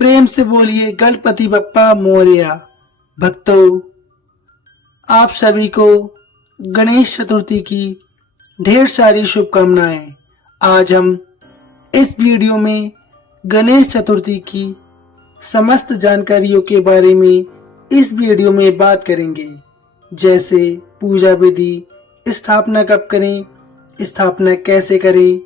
प्रेम से बोलिए गणपति बप्पा मोरया। भक्तों, आप सभी को गणेश चतुर्थी की ढेर सारी शुभकामनाएं। आज हम इस वीडियो में गणेश चतुर्थी की समस्त जानकारियों के बारे में इस वीडियो में बात करेंगे, जैसे पूजा विधि, स्थापना कब करें, स्थापना कैसे करें,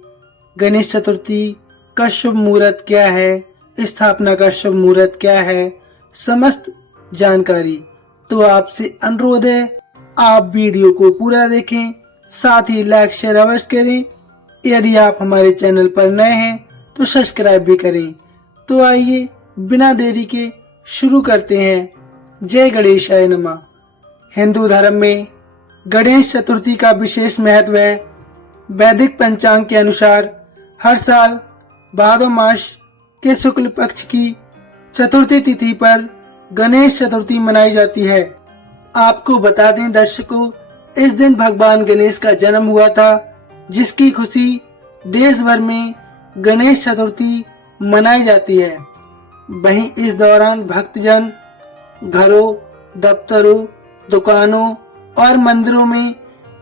गणेश चतुर्थी का शुभ मुहूर्त क्या है, स्थापना का शुभ मुहूर्त क्या है, समस्त जानकारी। तो आपसे अनुरोध है, आप वीडियो को पूरा देखें, साथ ही लाइक शेयर अवश्य करें। यदि आप हमारे चैनल पर नए हैं तो सब्सक्राइब भी करें। तो आइए बिना देरी के शुरू करते हैं। जय गणेशाय नमः। हिंदू धर्म में गणेश चतुर्थी का विशेष महत्व है। वैदिक पंचांग के अनुसार हर साल भादो मास के शुक्ल पक्ष की चतुर्थी तिथि पर गणेश चतुर्थी मनाई जाती है। आपको बता दें दर्शकों, इस दिन भगवान गणेश का जन्म हुआ था, जिसकी खुशी देश भर में गणेश चतुर्थी मनाई जाती है। वहीं इस दौरान भक्तजन घरों, दफ्तरों, दुकानों और मंदिरों में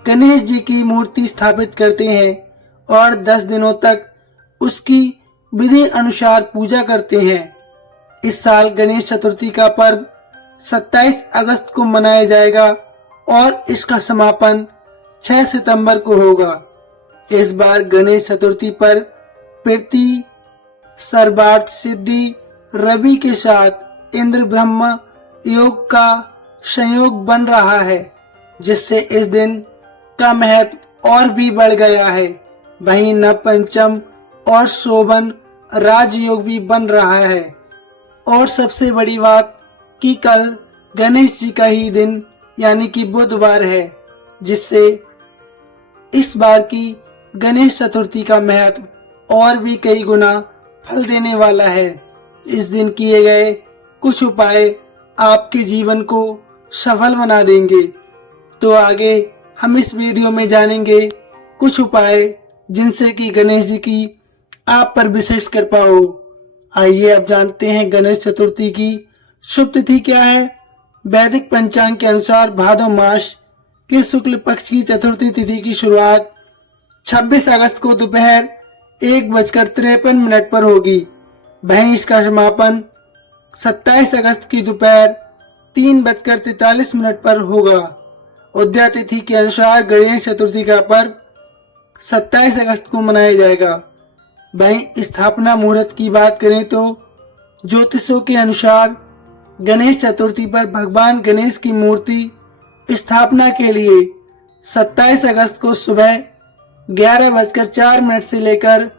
गणेश जी की मूर्ति स्थापित करते हैं और 10 दिनों तक उसकी विधि अनुसार पूजा करते हैं। इस साल गणेश चतुर्थी का पर्व 27 अगस्त को मनाया जाएगा और इसका समापन 6 सितंबर को होगा। इस बार गणेश चतुर्थी पर प्रीति, सर्वार्थ सिद्धि, रवि के साथ इंद्र ब्रह्म योग का संयोग बन रहा है, जिससे इस दिन का महत्व और भी बढ़ गया है। वहीं नव पंचम और शोभन राजयोग भी बन रहा है। और सबसे बड़ी बात कि कल गणेश जी का ही दिन यानी कि बुधवार है, जिससे इस बार की गणेश चतुर्थी का महत्व और भी कई गुना फल देने वाला है। इस दिन किए गए कुछ उपाय आपके जीवन को सफल बना देंगे। तो आगे हम इस वीडियो में जानेंगे कुछ उपाय जिनसे कि गणेश जी की आप पर विशेष कृपा हो। आइए अब जानते हैं गणेश चतुर्थी की शुभ तिथि क्या है। वैदिक पंचांग के अनुसार भादो मास के शुक्ल पक्ष की चतुर्थी तिथि की शुरुआत 26 अगस्त को दोपहर 1:53 पर होगी। वहीं इसका समापन 27 अगस्त की दोपहर 3:43 पर होगा। उदया तिथि के अनुसार गणेश चतुर्थी का पर्व 27 अगस्त को मनाया जाएगा। वहीं स्थापना मुहूर्त की बात करें तो ज्योतिषों के अनुसार गणेश चतुर्थी पर भगवान गणेश की मूर्ति स्थापना के लिए 27 अगस्त को सुबह 11:04 से लेकर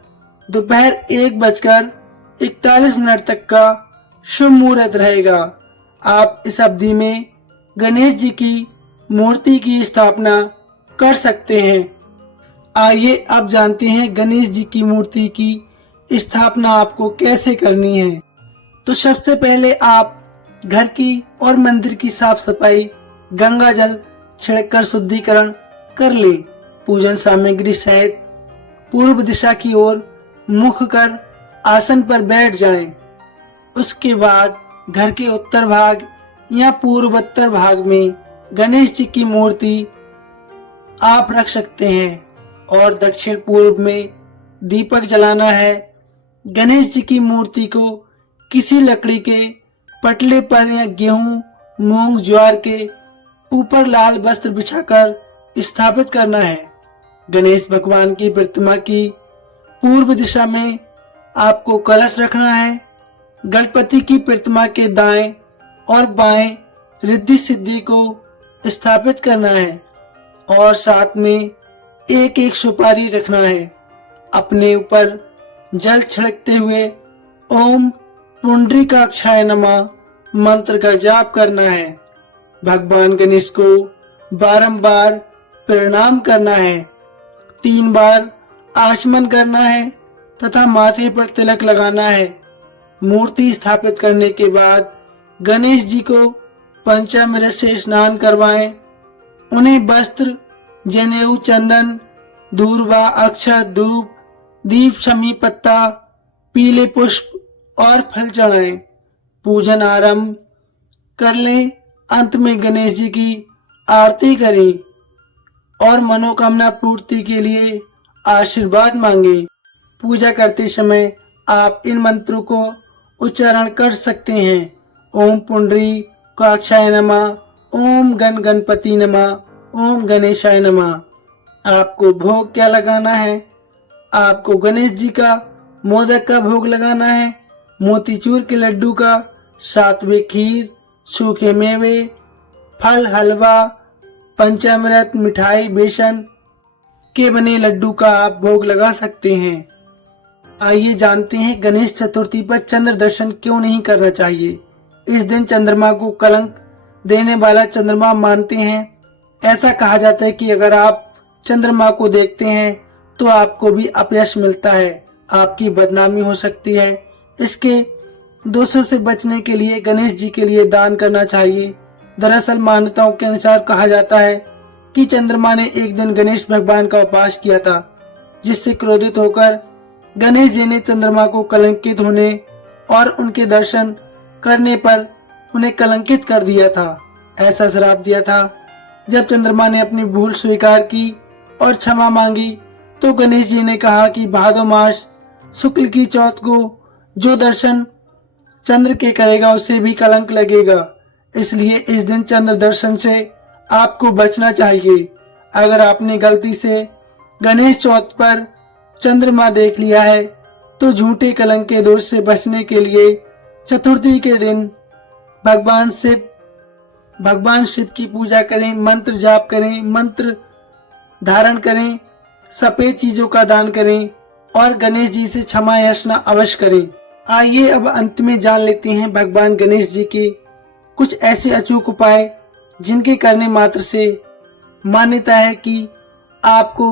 दोपहर 1:41 तक का शुभ मुहूर्त रहेगा। आप इस अवधि में गणेश जी की मूर्ति की स्थापना कर सकते हैं। आइए अब जानते हैं गणेश जी की मूर्ति की स्थापना आपको कैसे करनी है। तो सबसे पहले आप घर की और मंदिर की साफ सफाई गंगा जल छिड़ककर शुद्धिकरण कर ले। पूजन सामग्री सहित पूर्व दिशा की ओर मुख कर आसन पर बैठ जाएं। उसके बाद घर के उत्तर भाग या पूर्वोत्तर भाग में गणेश जी की मूर्ति आप रख सकते हैं और दक्षिण पूर्व में दीपक जलाना है। गणेश जी की मूर्ति को किसी लकड़ी के पटले पर या गेहूं, मूंग, ज्वार के ऊपर लाल वस्त्र बिछाकर स्थापित करना है। गणेश भगवान की प्रतिमा की पूर्व दिशा में आपको कलश रखना है। गणपति की प्रतिमा के दाएं और बाएं रिद्धि सिद्धि को स्थापित करना है और साथ में एक एक सुपारी रखना है। अपने ऊपर जल छिड़कते हुए ओम पुंडरीकाक्षाय नमः मंत्र का जाप करना है। भगवान गणेश को बारंबार प्रणाम करना है। 3 बार आचमन करना है तथा माथे पर तिलक लगाना है। मूर्ति स्थापित करने के बाद गणेश जी को पंचामृत से स्नान करवाएं। उन्हें वस्त्र, जनेऊ, चंदन, दूर्वा, अक्षत, धूप, दीप, शमी पत्ता, पीले पुष्प और फल चढ़ाएं। पूजन आरंभ कर लें। अंत में गणेश जी की आरती करें और मनोकामना पूर्ति के लिए आशीर्वाद मांगे। पूजा करते समय आप इन मंत्रों को उच्चारण कर सकते हैं। ओम पुंडरी काक्षाय नमः, ओम गण गणपति नमः, ओम गणेशाय नमः। आपको भोग क्या लगाना है? आपको गणेश जी का मोदक का भोग लगाना है, मोतीचूर के लड्डू का, सात्विक खीर, सूखे मेवे, फल, हलवा, पंचामृत, मिठाई, बेसन के बने लड्डू का आप भोग लगा सकते हैं। आइए जानते हैं गणेश चतुर्थी पर चंद्र दर्शन क्यों नहीं करना चाहिए। इस दिन चंद्रमा को कलंक देने वाला चंद्रमा मानते हैं। ऐसा कहा जाता है कि अगर आप चंद्रमा को देखते हैं तो आपको भी अपयश मिलता है, आपकी बदनामी हो सकती है। इसके दोषों से बचने के लिए गणेश जी के लिए दान करना चाहिए। दरअसल मान्यताओं के अनुसार कहा जाता है कि चंद्रमा ने एक दिन गणेश भगवान का उपवास किया था, जिससे क्रोधित होकर गणेश जी ने चंद्रमा को कलंकित होने और उनके दर्शन करने पर उन्हें कलंकित कर दिया था। ऐसा श्राप दिया था। जब चंद्रमा ने अपनी भूल स्वीकार की और क्षमा मांगी तो गणेश जी ने कहा कि भादो मास शुक्ल की चौथ को जो दर्शन चंद्र के करेगा उसे भी कलंक लगेगा। इसलिए इस दिन चंद्र दर्शन से आपको बचना चाहिए। अगर आपने गलती से गणेश चौथ पर चंद्रमा देख लिया है तो झूठे कलंक के दोष से बचने के लिए चतुर्थी के दिन भगवान शिव की पूजा करें, मंत्र जाप करें, मंत्र धारण करें, सफेद चीजों का दान करें और गणेश जी से क्षमा याचना अवश्य करें। आइए अब अंत में जान लेते हैं भगवान गणेश जी के कुछ ऐसे अचूक उपाय जिनके करने मात्र से मान्यता है कि आपको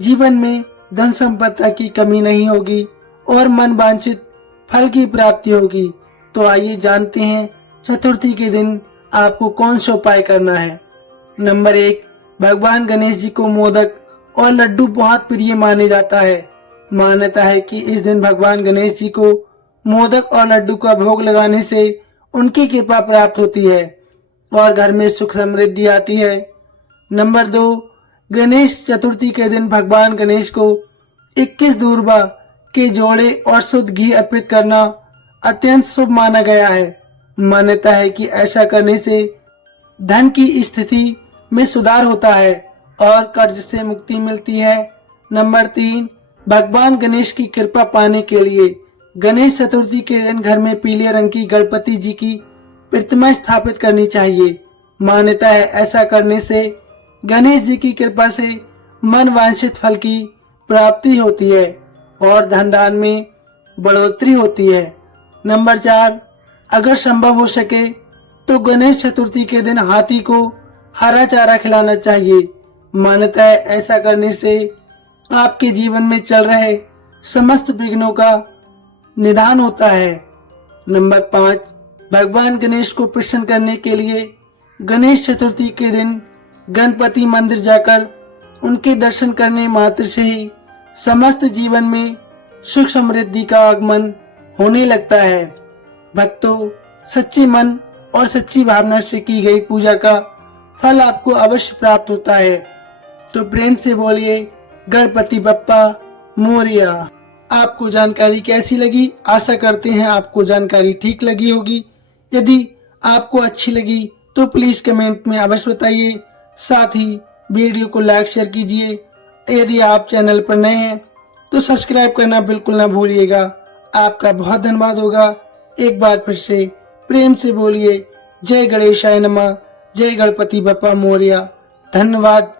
जीवन में धन संपदा की कमी नहीं होगी और मन वांछित फल की प्राप्ति होगी। तो आइए जानते हैं चतुर्थी के दिन आपको कौन सा उपाय करना है। नंबर 1, भगवान गणेश जी को मोदक और लड्डू बहुत प्रिय माने जाता है। मान्यता है कि इस दिन भगवान गणेश जी को मोदक और लड्डू का भोग लगाने से उनकी कृपा प्राप्त होती है और घर में सुख समृद्धि आती है। नंबर 2, गणेश चतुर्थी के दिन भगवान गणेश को 21 दूर्वा के जोड़े और शुद्ध घी अर्पित करना अत्यंत शुभ माना गया है। मान्यता है कि ऐसा करने से धन की स्थिति में सुधार होता है और कर्ज से मुक्ति मिलती है। नंबर 3, भगवान गणेश की कृपा पाने के लिए गणेश चतुर्थी के दिन घर में पीले रंग की गणपति जी की प्रतिमा स्थापित करनी चाहिए। मान्यता है ऐसा करने से गणेश जी की कृपा से मन वांछित फल की प्राप्ति होती है और धन दान में बढ़ोतरी होती है। नंबर 4, अगर संभव हो सके तो गणेश चतुर्थी के दिन हाथी को हरा चारा खिलाना चाहिए। मान्यता है ऐसा करने से आपके जीवन में चल रहे समस्त विघ्नों का निदान होता है। नंबर 5, भगवान गणेश को प्रसन्न करने के लिए गणेश चतुर्थी के दिन गणपति मंदिर जाकर उनके दर्शन करने मात्र से ही समस्त जीवन में सुख समृद्धि का आगमन होने लगता है। भक्तों, सच्चे मन और सच्ची भावना से की गई पूजा का फल आपको अवश्य प्राप्त होता है। तो प्रेम से बोलिए गणपति बप्पा मोरिया। आपको जानकारी कैसी लगी? आशा करते हैं आपको जानकारी ठीक लगी होगी। यदि आपको अच्छी लगी तो प्लीज कमेंट में अवश्य बताइए। साथ ही वीडियो को लाइक शेयर कीजिए। यदि आप चैनल पर नए हैं तो सब्सक्राइब करना बिल्कुल ना भूलिएगा। आपका बहुत धन्यवाद होगा। एक बार फिर से प्रेम से बोलिए जय गणेशाय नमः, जय गणपति बप्पा मोरिया। धन्यवाद।